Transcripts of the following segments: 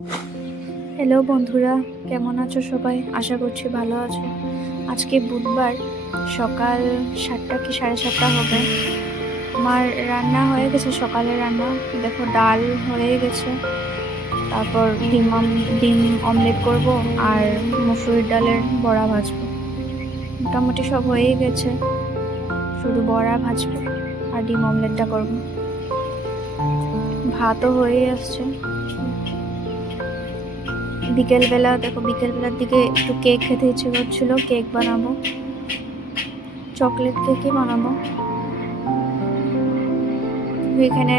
Hello বন্ধুরা, কেমন আছো সবাই? আশা করছি ভালো আছো। আজকে বুধবার, সকাল 7টা কি 7:30 হবে। আমার রান্না হয়ে গেছে, সকালের রান্না। দেখো, ডাল হয়ে গেছে, তারপর ডিম অমলেট করব আর মসুরির ডালের বড়া ভাজবো। মোটামুটি সব হয়েই গেছে, শুধু বড়া ভাজবো আর ডিম অমলেটটা করব। ভাতও হয়ে আসছে। বিকেলবেলার দিকে একটু কেক খেতে ইচ্ছে করছিল, কেক বানাবো, চকলেট কেকই বানাবো। এখানে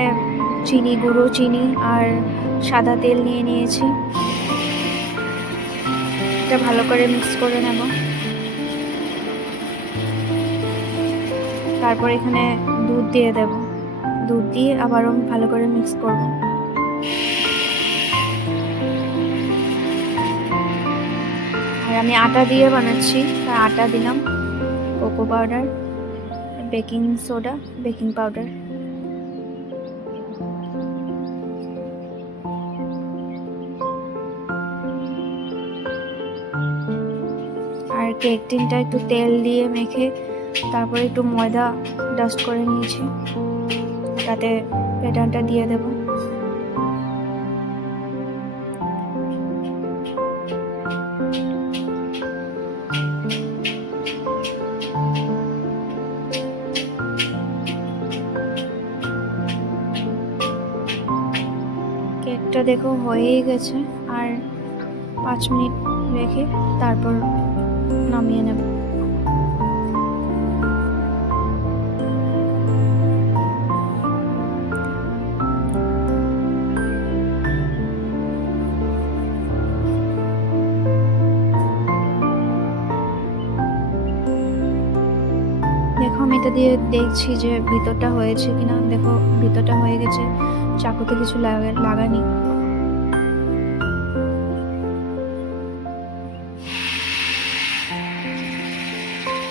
গুঁড়ো চিনি আর সাদা তেল নিয়ে নিয়েছি, এটা ভালো করে মিক্স করে নেব। তারপর এখানে দুধ দিয়ে দেব, দুধ দিয়ে আবারও ভালো করে মিক্স করব। আর আমি আটা দিয়ে বানাচ্ছি, তাই আটা দিলাম, cocoa powder, baking soda, baking powder. আর কেক টিনটা একটু তেল দিয়ে মেখে তারপরে একটু ময়দা ডাস্ট করে নিয়েছি, তাতে প্যাটার্নটা দিয়ে দেব। কেকটা দেখো হয়েই গেছে, আর 5 মিনিট রেখে তারপর নামিয়ে নেব। দেখো, আমি এটা দিয়ে দেখছি যে ভিতরটা হয়েছে কিনা। দেখো, ভিতরটা হয়ে গেছে, চাকুতে কিছু লাগানি।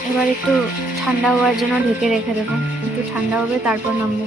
এবার একটু ঠান্ডা হওয়ার জন্য ঢেকে রেখে দেবো, একটু ঠান্ডা হবে তারপর নামবো।